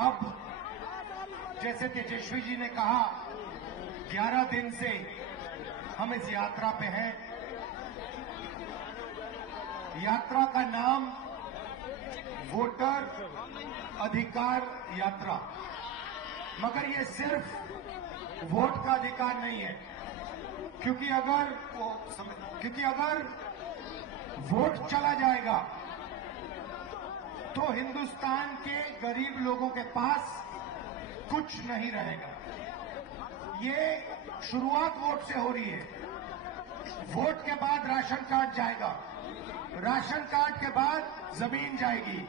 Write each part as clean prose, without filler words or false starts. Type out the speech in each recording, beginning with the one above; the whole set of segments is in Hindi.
अब जैसे तेजस्वी जी ने कहा 11 दिन से हम इस यात्रा पे हैं। यात्रा का नाम वोटर अधिकार यात्रा, मगर ये सिर्फ वोट का अधिकार नहीं है, क्योंकि अगर वोट चला जाएगा तो हिंदुस्तान के गरीब लोगों के पास कुछ नहीं रहेगा। ये शुरुआत वोट से हो रही है। वोट के बाद राशन कार्ड जाएगा, राशन कार्ड के बाद जमीन जाएगी,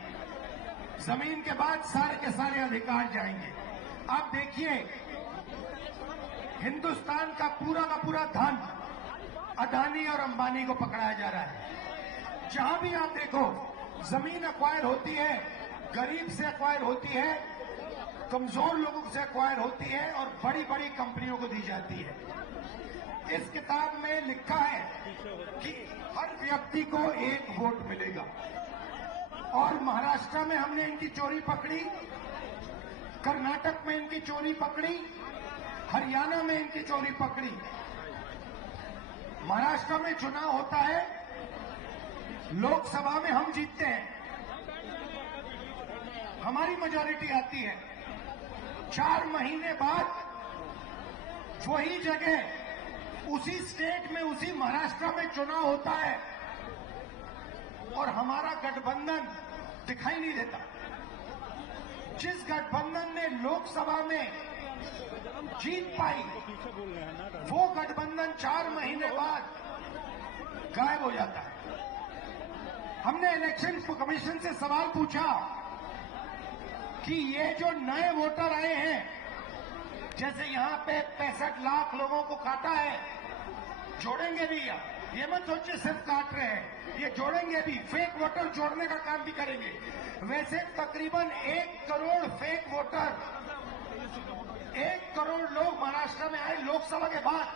जमीन के बाद सारे के सारे अधिकार जाएंगे। आप देखिए, हिंदुस्तान का पूरा धन अदानी और अंबानी को पकड़ाया जा रहा है। जहां भी आप देखो, जमीन एक्वायर होती है, गरीब से एक्वायर होती है, कमजोर लोगों से एक्वायर होती है और बड़ी बड़ी कंपनियों को दी जाती है। इस किताब में लिखा है कि हर व्यक्ति को एक वोट मिलेगा। और महाराष्ट्र में हमने इनकी चोरी पकड़ी, कर्नाटक में इनकी चोरी पकड़ी, हरियाणा में इनकी चोरी पकड़ी। महाराष्ट्र में चुनाव होता है, लोकसभा में हम जीतते हैं, हमारी मेजॉरिटी आती है। 4 महीने बाद वही जगह उसी स्टेट में, उसी महाराष्ट्र में चुनाव होता है और हमारा गठबंधन दिखाई नहीं देता। जिस गठबंधन ने लोकसभा में जीत पाई, वो गठबंधन 4 महीने बाद गायब हो जाता है। हमने इलेक्शन कमीशन से सवाल पूछा कि ये जो नए वोटर आए हैं, जैसे यहां पे 65 लाख लोगों को काटा है, जोड़ेंगे भी या ये मत सोचिए सिर्फ काट रहे हैं, ये जोड़ेंगे भी, फेक वोटर जोड़ने का काम भी करेंगे। वैसे तकरीबन 1 करोड़ फेक वोटर, 1 करोड़ लोग महाराष्ट्र में आए लोकसभा के बाद।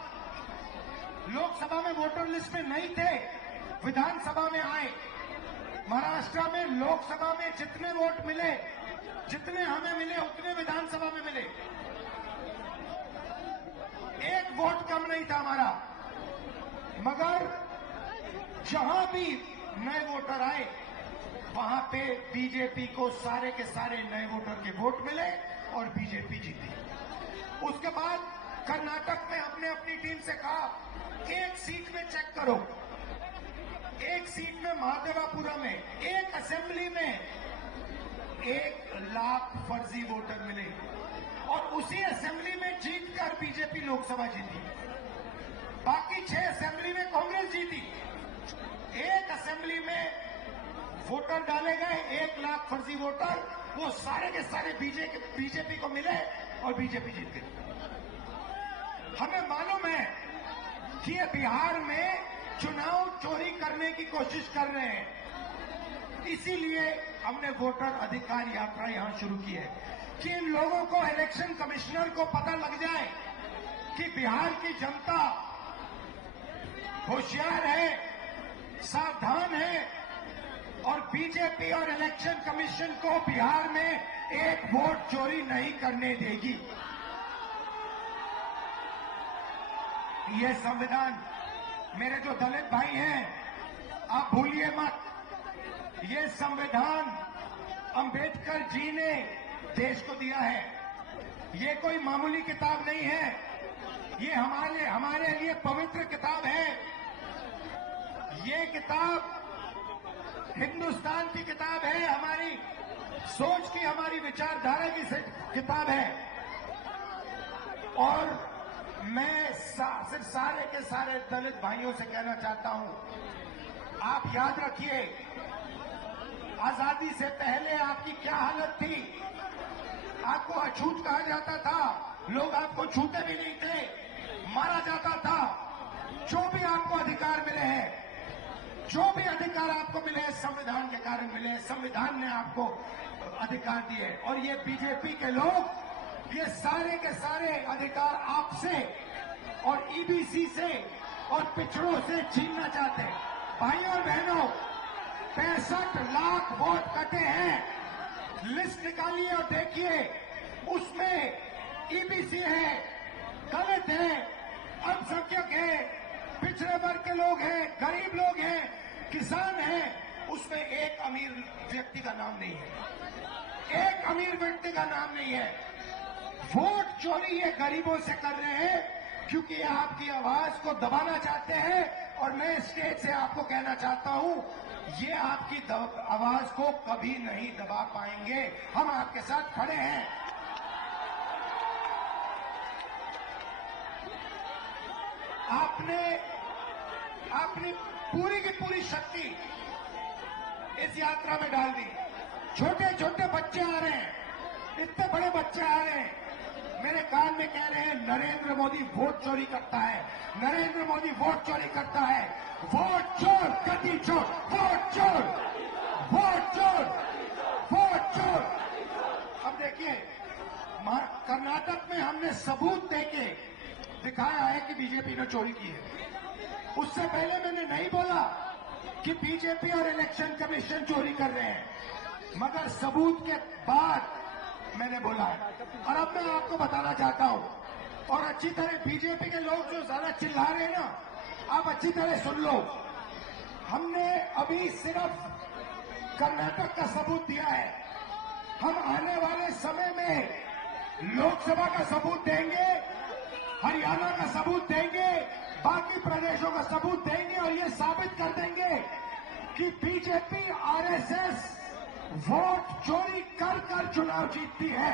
लोकसभा में वोटर लिस्ट में नहीं थे, विधानसभा में आए। महाराष्ट्र में लोकसभा में जितने वोट मिले, जितने हमें मिले, उतने विधानसभा में मिले। 1 वोट कम नहीं था हमारा। मगर जहां भी नए वोटर आए, वहां पे बीजेपी को सारे के सारे नए वोटर के वोट मिले और बीजेपी जीती। उसके बाद कर्नाटक में हमने अपनी टीम से कहा, एक सीट में चेक करो, एक सीट में महादेवापुरा में, एक असेंबली में 1 लाख फर्जी वोटर मिले और उसी असेंबली में जीतकर बीजेपी लोकसभा जीती। बाकी 6 असेंबली में कांग्रेस जीती। एक असेंबली में वोटर डाले गए, 1 लाख फर्जी वोटर, वो सारे के सारे बीजेपी को मिले और बीजेपी जीत गई। हमें मालूम है कि ये बिहार में चुनाव चोरी करने की कोशिश कर रहे हैं, इसीलिए हमने वोटर अधिकार यात्रा यहां शुरू की है कि इन लोगों को, इलेक्शन कमिश्नर को पता लग जाए कि बिहार की जनता होशियार है, सावधान है और बीजेपी और इलेक्शन कमीशन को बिहार में 1 वोट चोरी नहीं करने देगी। ये संविधान, मेरे जो दलित भाई हैं, आप भूलिए मत, ये संविधान अंबेडकर जी ने देश को दिया है। ये कोई मामूली किताब नहीं है, ये हमारे लिए पवित्र किताब है। ये किताब हिंदुस्तान की किताब है, हमारी सोच की, हमारी विचारधारा की किताब है। और मैं सिर्फ सारे के सारे दलित भाइयों से कहना चाहता हूं, आप याद रखिए, आजादी से पहले आपकी क्या हालत थी। आपको अछूत कहा जाता था, लोग आपको छूते भी नहीं थे, मारा जाता था। जो भी आपको अधिकार मिले हैं, जो भी अधिकार आपको मिले हैं, संविधान के कारण मिले हैं, संविधान ने आपको अधिकार दिए। और ये बीजेपी के लोग ये सारे के सारे अधिकार आपसे और ईबीसी से और पिछड़ों से छीनना चाहते हैं। भाइयों और बहनों, 65 लाख वोट कटे हैं। लिस्ट निकालिए और देखिए ईबीसी है, दलित है, अल्पसंख्यक है, पिछड़े वर्ग के लोग हैं, गरीब लोग हैं, किसान हैं, उसमें एक अमीर व्यक्ति का नाम नहीं है। एक अमीर व्यक्ति का नाम नहीं है। वोट चोरी ये गरीबों से कर रहे हैं क्योंकि ये आपकी आवाज को दबाना चाहते हैं। और मैं स्टेज से आपको कहना चाहता हूं, ये आपकी आवाज को कभी नहीं दबा पाएंगे। हम आपके साथ खड़े हैं। आपने पूरी की पूरी शक्ति इस यात्रा में डाल दी। छोटे छोटे बच्चे आ रहे हैं, इतने बड़े बच्चे आ रहे हैं, मेरे कान में कह रहे हैं नरेंद्र मोदी वोट चोरी करता है, नरेंद्र मोदी वोट चोरी करता है। वोट चोर, गति चोर, वोट चोर, वोट चोर, वोट चोर। अब देखिए, कर्नाटक में हमने सबूत देके दिखाया है कि बीजेपी ने चोरी की है। उससे पहले मैंने नहीं बोला कि बीजेपी और इलेक्शन कमीशन चोरी कर रहे हैं, मगर सबूत के बाद मैंने बोला है। और अब मैं आपको बताना चाहता हूं, और अच्छी तरह बीजेपी के लोग जो ज्यादा चिल्ला रहे हैं ना, आप अच्छी तरह सुन लो। हमने अभी सिर्फ कर्नाटक का सबूत दिया है, हम आने वाले समय में लोकसभा का सबूत देंगे, हरियाणा का सबूत देंगे, बाकी प्रदेशों का सबूत देंगे और ये साबित कर देंगे कि बीजेपी आरएसएस वोट चोरी कर कर चुनाव जीतती है।